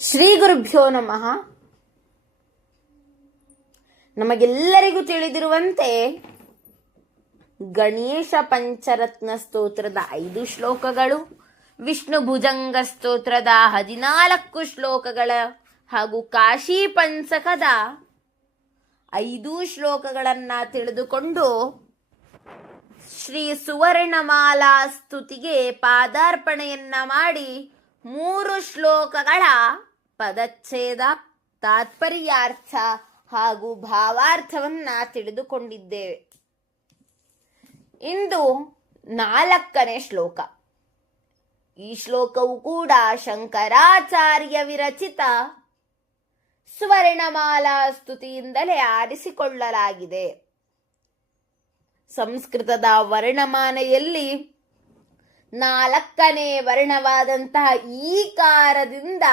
ಶ್ರೀ ಗುರುಭ್ಯೋ ನಮಃ. ನಮಗೆಲ್ಲರಿಗೂ ತಿಳಿದಿರುವಂತೆ ಗಣೇಶ ಪಂಚರತ್ನ ಸ್ತೋತ್ರದ 5 ಶ್ಲೋಕಗಳು, ವಿಷ್ಣು ಭುಜಂಗ ಸ್ತೋತ್ರದ 14 ಶ್ಲೋಕಗಳ ಹಾಗೂ ಕಾಶಿ ಪಂಚಕದ 5 ಶ್ಲೋಕಗಳನ್ನ ತಿಳಿದುಕೊಂಡು ಶ್ರೀ ಸುವರ್ಣಮಾಲಾ ಸ್ತುತಿಗೆ ಪಾದಾರ್ಪಣೆಯನ್ನ ಮಾಡಿ 3 ಶ್ಲೋಕಗಳ ಪದಚ್ಛೇದ, ತಾತ್ಪರ್ಯಾರ್ಥ ಹಾಗೂ ಭಾವಾರ್ಥವನ್ನ ತಿಳಿದುಕೊಂಡಿದ್ದೇವೆ. ಇಂದು 4ನೇ ಶ್ಲೋಕ. ಈ ಶ್ಲೋಕವು ಕೂಡ ಶಂಕರಾಚಾರ್ಯ ವಿರಚಿತ ಸುವರ್ಣಮಾಲಾ ಸ್ತುತಿಯಿಂದಲೇ ಆರಿಸಿಕೊಳ್ಳಲಾಗಿದೆ. ಸಂಸ್ಕೃತದ ವರ್ಣಮಾಲೆಯಲ್ಲಿ 4ನೇ ವರ್ಣವಾದಂತಹ ಈಕಾರದಿಂದ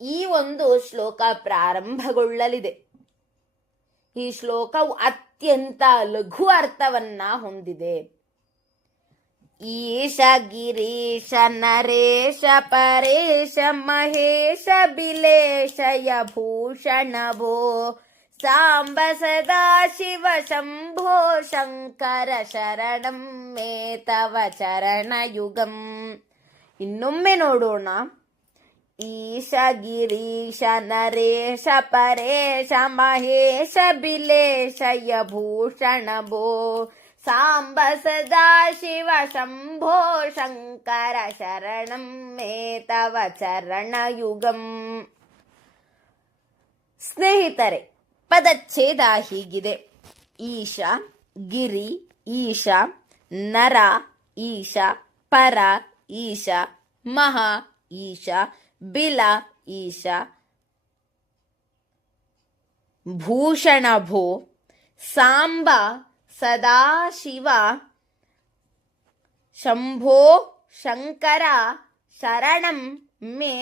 ಈ ಒಂದು ಶ್ಲೋಕ ಪ್ರಾರಂಭಗೊಳ್ಳಲಿದೆ. ಈ ಶ್ಲೋಕವು ಅತ್ಯಂತ ಲಘು ಅರ್ಥವನ್ನ ಹೊಂದಿದೆ. ಈಶ ಗಿರೀಶ ನರೇಶ ಪರೇಶ ಮಹೇಶ ಬಿಲೇಶಯ ಭೂಷಣ ಭೋ ಸಾಂಬ ಸದಾ ಶಿವ ಶಂಭೋ ಶಂಕರ ಶರಣಂ ಮೇ ತವ ಚರಣಯುಗಂ. ಇನ್ನೊಮ್ಮೆ ನೋಡೋಣ. ಈಶ ಗಿರೀಶ ನರೇಶ ಪರೇಶ ಮಹೇಶ ಬಿಲೇಶಯ ಭೂಷಣ ಭೋ ಸಾಂಬ ಸದಾ ಶಿವ ಶಂಭೋ ಶಂಕರ ಶರಣಂ ಮೇ ತವ ಚರಣಯುಗಂ. ಸ್ನೇಹಿತರೆ, ಪದಚ್ಛೇದ ಹೀಗಿದೆ. ಈಶ ಗಿರಿ ಈಶ, ನರ ಈಶ, ಪರ ಈಶ, ಮಹಾ ಈಶ, ಬಿಲ ಈಶ, ಭೂಷಣ ಭೋ ಸಾಂಬ ಸದಾಶಿವ ಶಂಭೋ ಶಂಕರ ಶರಣಂ ಮೇ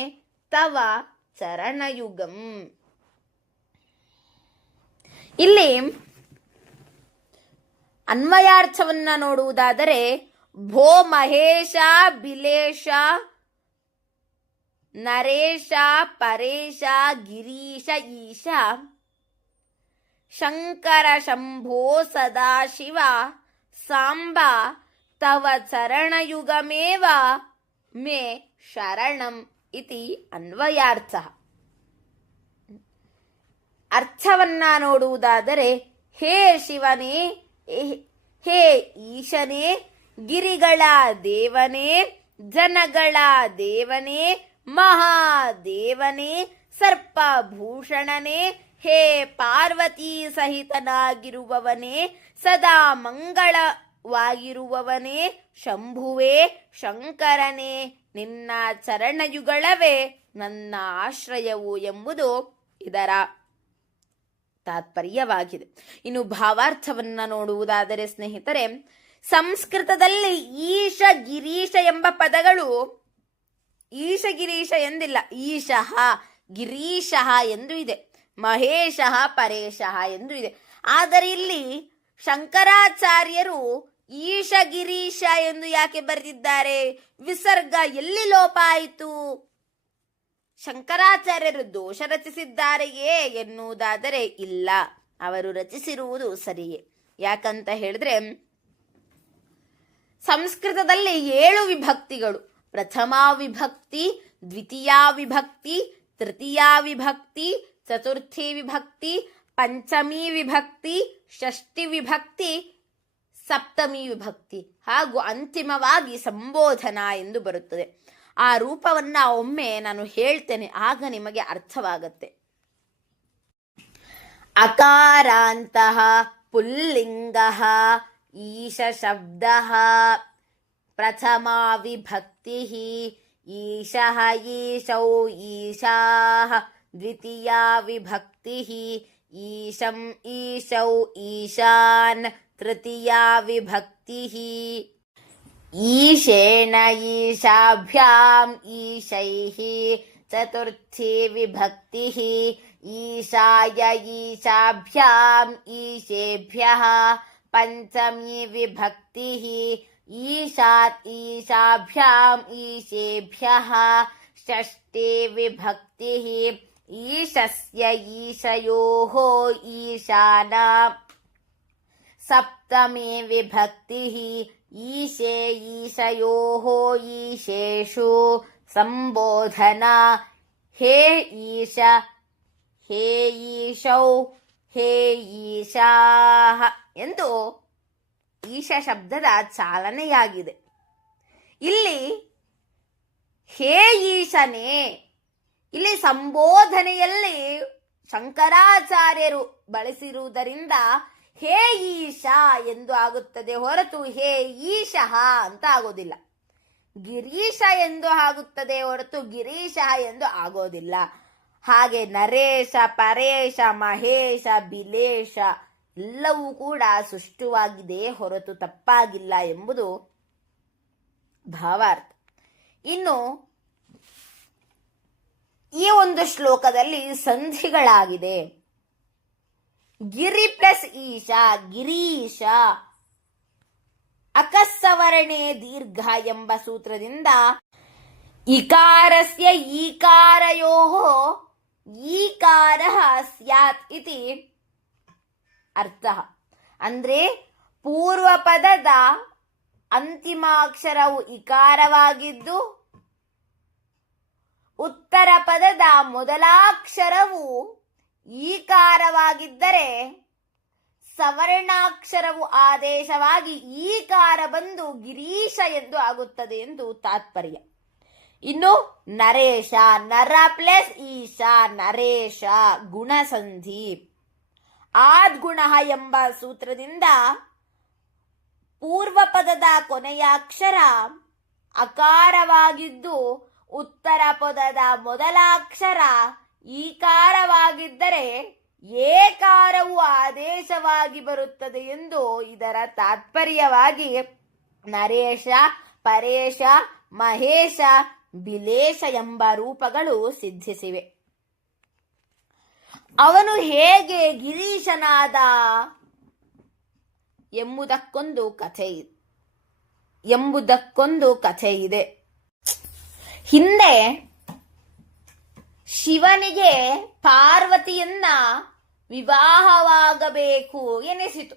ತವ ಚರಣಯುಗಂ. ಇಲ್ಲಿ ಅನ್ವಯಾರ್ಥವನ್ನ ನೋಡುವುದಾದರೆ, ಭೋ ಮಹೇಶ ಬಿಲೇಶ ನರೇಶ ಪರೇಶ ಗಿರೀಶ ಈಶ ಶಂಕರ ಶಂಭೋ ಸದಾಶಿವ ಸಾಂಬ ತವ ಚರಣಯುಗಮೇವ ಮೇ ಶರಣಂ ಇತಿ ಅನ್ವಯಾರ್ಥ. ಅರ್ಥವನ್ನ ನೋಡುವುದಾದರೆ, ಹೇ ಶಿವನೇ, ಹೇ ಈಶನೇ, ಗಿರಿಗಳ ದೇವನೇ, ಜನಗಳ ದೇವನೇ, ಮಹಾದೇವನೇ, ಸರ್ಪಭೂಷಣನೇ, ಹೇ ಪಾರ್ವತಿ ಸಹಿತನಾಗಿರುವವನೇ, ಸದಾ ಮಂಗಳವಾಗಿರುವವನೇ, ಶಂಭುವೇ, ಶಂಕರನೇ, ನಿನ್ನ ಚರಣಯುಗಳವೇ ನನ್ನ ಆಶ್ರಯವು ಎಂಬುದು ಇದರ ತಾತ್ಪರ್ಯವಾಗಿದೆ. ಇನ್ನು ಭಾವಾರ್ಥವನ್ನ ನೋಡುವುದಾದರೆ ಸ್ನೇಹಿತರೆ, ಸಂಸ್ಕೃತದಲ್ಲಿ ಈಶ ಗಿರೀಶ ಎಂಬ ಪದಗಳು ಈಶ ಗಿರೀಶ ಎಂದಿಲ್ಲ, ಈಶಃ ಗಿರೀಶಃ ಎಂದು ಇದೆ, ಮಹೇಶಃ ಪರೇಶಃ ಎಂದು ಇದೆ. ಆದರೆ ಇಲ್ಲಿ ಶಂಕರಾಚಾರ್ಯರು ಈಶ ಗಿರೀಶ ಎಂದು ಯಾಕೆ ಬರೆದಿದ್ದಾರೆ? ವಿಸರ್ಗ ಎಲ್ಲಿ ಲೋಪ ಆಯಿತು? ಶಂಕರಾಚಾರ್ಯರು ದೋಷ ರಚಿಸಿದ್ದಾರೆಯೇ ಎನ್ನುವುದಾದರೆ ಇಲ್ಲ, ಅವರು ರಚಿಸಿರುವುದು ಸರಿಯೇ. ಯಾಕಂತ ಹೇಳಿದ್ರೆ, ಸಂಸ್ಕೃತದಲ್ಲಿ 7 ವಿಭಕ್ತಿಗಳು: ಪ್ರಥಮಾ ವಿಭಕ್ತಿ, ದ್ವಿತೀಯಾ ವಿಭಕ್ತಿ, ತೃತೀಯಾ ವಿಭಕ್ತಿ, ಚತುರ್ಥಿ ವಿಭಕ್ತಿ, ಪಂಚಮಿ ವಿಭಕ್ತಿ, ಷಷ್ಠಿ ವಿಭಕ್ತಿ, ಸಪ್ತಮಿ ವಿಭಕ್ತಿ ಹಾಗೂ ಅಂತಿಮವಾಗಿ ಸಂಬೋಧನಾ ಎಂದು ಬರುತ್ತದೆ. ಆ ರೂಪವನ್ನ ಒಮ್ಮೆ ನಾನು ಹೇಳ್ತೇನೆ, ಆಗ ನಿಮಗೆ ಅರ್ಥವಾಗತ್ತೆ. ಅಕಾರಾಂತಃ ಪುಲ್ಲಿಂಗಃ ಈಶ ಶಬ್ದಃ ಪ್ರಥಮಾ ವಿಭಕ್ತಿಃ ಈಶಃ ಈಶೌ ಈಶಾಃ ದ್ವಿತೀಯಾ ವಿಭಕ್ತಿಃ ಈಶಂ ಈಶೌ ಈಶಾನ್ ತೃತೀಯಾ ವಿಭಕ್ತಿಃ ಈಶೇನ ಈಶಾಭ್ಯಾಂ ಈಶೈಃ ಚತುರ್ಥಿ ವಿಭಕ್ತಿಃ ಈಶಾಯ ಈಶಾಭ್ಯಾಂ ಈಶೇಭ್ಯಃ ಪಂಚಮಿ ವಿಭಕ್ತಿಃ ಈಶಾತ್ ಈಶಾಭ್ಯಾಂ ಈಶೇಭ್ಯಃ ಷಷ್ಠೇ ವಿಭಕ್ತಿ ಈಶಸ್ಯ ಈಶಯೋಃ ಈಶಾನ ಸಪ್ತಮೇ ವಿಭಕ್ತಿ ಈಶೇ ಈಶಯೋಃ ಈಶೇಷು ಸಂಬೋಧನಾ ಹೇ ಈಶ ಹೇ ಈಶೌ ಹೇ ಈಶಾಃ ಎಂದು ಈಶ ಶಬ್ದದ ಚಾಲನೆಯಾಗಿದೆ. ಇಲ್ಲಿ ಹೇ ಈಶನೇ, ಇಲ್ಲಿ ಸಂಬೋಧನೆಯಲ್ಲಿ ಶಂಕರಾಚಾರ್ಯರು ಬಳಸಿರುವುದರಿಂದ ಹೇ ಈಶ ಎಂದು ಆಗುತ್ತದೆ ಹೊರತು ಹೇ ಈಶಃ ಅಂತ ಆಗೋದಿಲ್ಲ. ಗಿರೀಶ ಎಂದು ಆಗುತ್ತದೆ ಹೊರತು ಗಿರೀಶ ಎಂದು ಆಗೋದಿಲ್ಲ. ಹಾಗೆ ನರೇಶ, ಪರೇಶ, ಮಹೇಶ, ಬಿಲೇಶ ಎಲ್ಲವೂ ಕೂಡ ಸುಷ್ಟುವಾಗಿದೆ ಹೊರತು ತಪ್ಪಾಗಿಲ್ಲ ಎಂಬುದು ಭಾವಾರ್ಥ. ಇನ್ನು ಈ ಒಂದು ಶ್ಲೋಕದಲ್ಲಿ ಸಂಧಿಗಳಾಗಿದೆ. ಗಿರಿ ಪ್ಲಸ್ ಈಶ, ಗಿರೀಶ. ಅಕಸ್ಸವರ್ಣೆ ದೀರ್ಘ ಎಂಬ ಸೂತ್ರದಿಂದ ಇಕಾರಸ್ಯ ಈಕಾರಯೋಃ ಈಕಾರಃ ಸ್ಯಾತ್ ಇತಿ ಅರ್ಥಃ. ಅಂದ್ರೆ ಪೂರ್ವ ಪದದ ಅಂತಿಮಾಕ್ಷರವು ಇಕಾರವಾಗಿದ್ದು ಉತ್ತರ ಪದದ ಮೊದಲಾಕ್ಷರವು ಈಕಾರವಾಗಿದ್ದರೆ ಸವರ್ಣಾಕ್ಷರವು ಆದೇಶವಾಗಿ ಈಕಾರ ಬಂದು ಗಿರೀಶ ಎಂದು ಆಗುತ್ತದೆ ಎಂದು ತಾತ್ಪರ್ಯ. ಇನ್ನು ನರೇಶ, ನರ ಪ್ಲಸ್ ಈಶ, ನರೇಶ ಗುಣಸಂಧಿ. ಆದ್ಗುಣ ಎಂಬ ಸೂತ್ರದಿಂದ ಪೂರ್ವ ಪದದ ಕೊನೆಯ ಅಕ್ಷರ ಅಕಾರವಾಗಿದ್ದು ಉತ್ತರ ಪದದ ಮೊದಲಾಕ್ಷರ ಈಕಾರವಾಗಿದ್ದರೆ ಏಕಾರವು ಆದೇಶವಾಗಿ ಬರುತ್ತದೆ ಎಂದು ಇದರ ತಾತ್ಪರ್ಯವಾಗಿ ನರೇಶ, ಪರೇಶ, ಮಹೇಶ, ಬಿಲೇಶ ಎಂಬ ರೂಪಗಳು ಸಿದ್ಧಿಸಿವೆ. ಅವನು ಹೇಗೆ ಗಿರೀಶನಾದ ಎಂಬುದಕ್ಕೊಂದು ಕಥೆ ಇದೆ. ಹಿಂದೆ ಶಿವನಿಗೆ ಪಾರ್ವತಿಯನ್ನ ವಿವಾಹವಾಗಬೇಕು ಎನಿಸಿತು.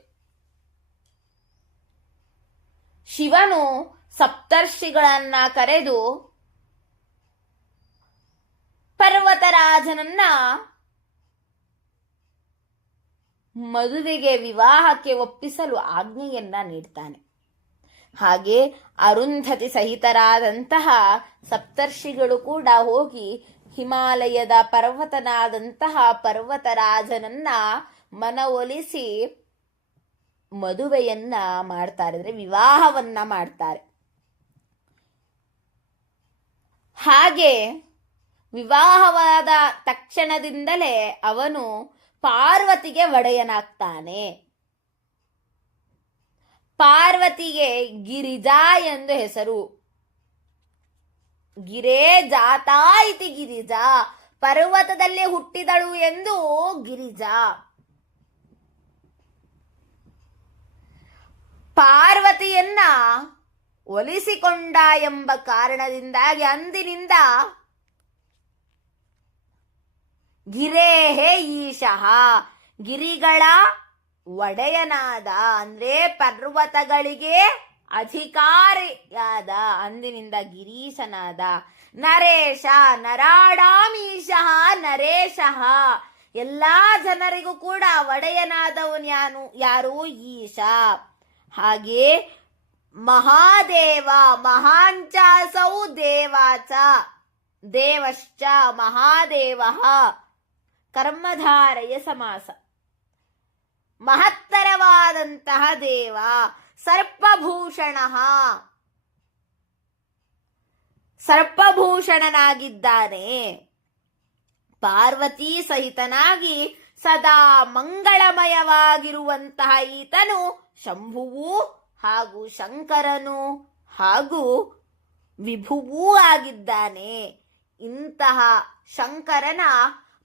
ಶಿವನು ಸಪ್ತರ್ಷಿಗಳನ್ನ ಕರೆದು ಪರ್ವತರಾಜನನ್ನ ಮದುವೆಗೆ ವಿವಾಹಕ್ಕೆ ಒಪ್ಪಿಸಲು ಆಜ್ಞೆಯನ್ನ ನೀಡ್ತಾನೆ. ಹಾಗೆ ಅರುಂಧತಿ ಸಹಿತರಾದಂತಹ ಸಪ್ತರ್ಷಿಗಳು ಕೂಡ ಹೋಗಿ ಹಿಮಾಲಯದ ಪರ್ವತನಾದಂತಹ ಪರ್ವತರಾಜನನ್ನ ಮನವೊಲಿಸಿ ಮದುವೆಯನ್ನ ಮಾಡ್ತಾರೆ, ಅಂದ್ರೆ ವಿವಾಹವನ್ನ ಮಾಡ್ತಾರೆ. ಹಾಗೆ ವಿವಾಹವಾದ ತಕ್ಷಣದಿಂದಲೇ ಅವನು ಪಾರ್ವತಿಗೆ ಒಡೆಯನಾಗ್ತಾನೆ. ಪಾರ್ವತಿಗೆ ಗಿರಿಜಾ ಎಂದು ಹೆಸರು. ಗಿರೇ ಜಾತಾ ಇತಿ ಗಿರಿಜಾ, ಪರ್ವತದಲ್ಲಿ ಹುಟ್ಟಿದಳು ಎಂದು ಗಿರಿಜಾ. ಪಾರ್ವತಿಯನ್ನ ಒಲಿಸಿಕೊಂಡ ಎಂಬ ಕಾರಣದಿಂದಾಗಿ ಅಂದಿನಿಂದ ಗಿರೇಹೇ ಈಶಃ, ಗಿರಿಗಳ ಒಡೆಯನಾದ ಅಂದ್ರೆ ಪರ್ವತಗಳಿಗೆ ಅಧಿಕಾರಿಯಾದ ಅಂದಿನಿಂದ ಗಿರೀಶನಾದ. ನರೇಶ, ನರಾಡಾಮೀಶಃ ನರೇಶಃ, ಎಲ್ಲಾ ಜನರಿಗೂ ಕೂಡ ಒಡೆಯನಾದವನು ಯಾರು? ಈಶ. ಹಾಗೆ ಮಹಾದೇವ, ಮಹಾಂಚಾಸೌ ದೇವಾಚ, ದೇವಶ್ಚ ಮಹಾದೇವ ಕರ್ಮಧಾರಯ ಸಮಾಸ. ಮಹತ್ತರವಾದಂತಹ ದೇವ. ಸರ್ಪಭೂಷಣ, ಸರ್ಪಭೂಷಣನಾಗಿದ್ದಾನೆ. ಪಾರ್ವತಿ ಸಹಿತನಾಗಿ ಸದಾ ಮಂಗಳಮಯವಾಗಿರುವಂತಹ ಈತನು ಶಂಭುವು ಹಾಗೂ ಶಂಕರನು ಹಾಗೂ ವಿಭುವೂ ಆಗಿದ್ದಾನೆ. ಇಂತಹ ಶಂಕರನ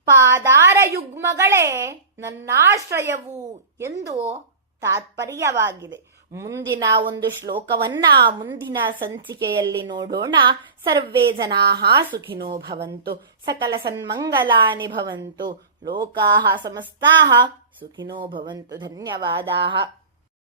ಪಾದಾರ ಯುಗ್ಮಗಳೇ ನನ್ನಾಶ್ರಯವು ಎಂದು ತಾತ್ಪರ್ಯವಾಗಿದೆ. ಮುಂದಿನ ಒಂದು ಶ್ಲೋಕವನ್ನ ಮುಂದಿನ ಸಂಚಿಕೆಯಲ್ಲಿ ನೋಡೋಣ. ಸರ್ವೇ ಜನಾಃ ಸುಖಿನೋ ಭವಂತು, ಸಕಲ ಸನ್ಮಂಗಲಾನಿ ಭವಂತು, ಲೋಕಾಃ ಸಮಸ್ತಾಃ ಸುಖಿನೋ ಭವಂತು. ಧನ್ಯವಾದಾಃ.